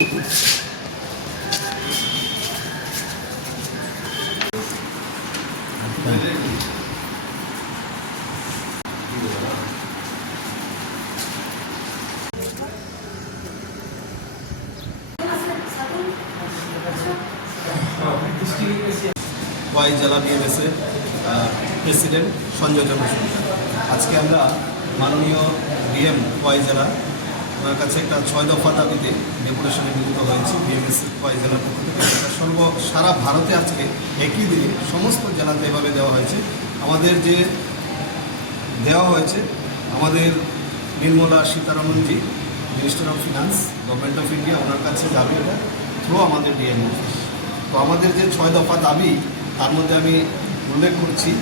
Y জেলা বিএমএসের president Sanjay চন্দ্র সরকার। আজকে আমরা মাননীয় ডিএম ওয়াই জেলা ওনার কাছে একটা 6 দফা দাবিতে ডেপুটেশনে মিলিত হয়েছি। বিএমএস ওয়াই জেলার পক্ষ থেকে সারা ভারতে আজকে একই দিনে সমস্ত জেলাতে এভাবে দেওয়া হয়েছে। আমাদের যে দেওয়া হয়েছে আমাদের Nirmala Sitharamanji, minister of finance, government of India, ওনার কাছে যাবে এটা থ্রু আমাদের ডিএম অফিস। তো আমাদের যে 6 দফা দাবি তার মধ্যে আমি উল্লেখ করছি,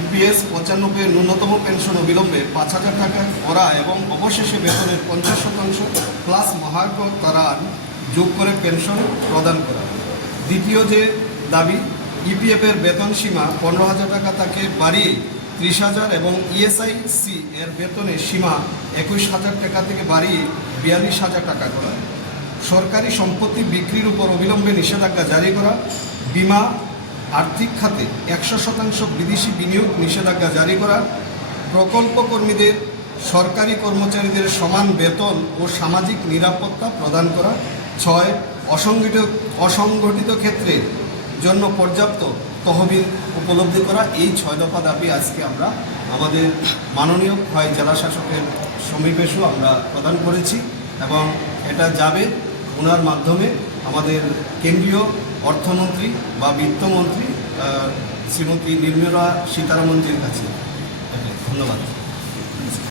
ইপিএস 95 ন্যূনতম পেনশন অবিলম্বে 5,000 টাকা করা এবং অবশেষে বেতনের 50% প্লাস মহার্ঘ তারান যোগ করে পেনশন প্রদান করা। দ্বিতীয় যে দাবি, ইপিএফের বেতন সীমা 15,000 টাকা তাকে বাড়িয়ে 30,000 এবং ইএসআইসি এর বেতনের সীমা 21,000 টাকা থেকে বাড়িয়ে 42,000 টাকা করা। সরকারি সম্পত্তি বিক্রির উপর অবিলম্বে নিষেধাজ্ঞা জারি করা। বিমা আর্থিক খাতে 100% বিদেশি বিনিয়োগ নিষেধাজ্ঞা জারি করা। প্রকল্প কর্মীদের সরকারি কর্মচারীদের সমান বেতন ও সামাজিক নিরাপত্তা প্রদান করা। 6 অসংগঠিত ক্ষেত্রের জন্য পর্যাপ্ত তহবিল উপলব্ধি করা। এই 6 দফা দাবি আজকে আমরা আমাদের মাননীয় ওয়াই জেলা শাসকের সমীপেও আমরা প্রদান করেছি এবং এটা যাবে ওনার মাধ্যমে আমাদের কেন্দ্রীয় অর্থমন্ত্রী বা বিত্তমন্ত্রী শ্রীমতী নির্মলা সীতারামনজির কাছে। ধন্যবাদ।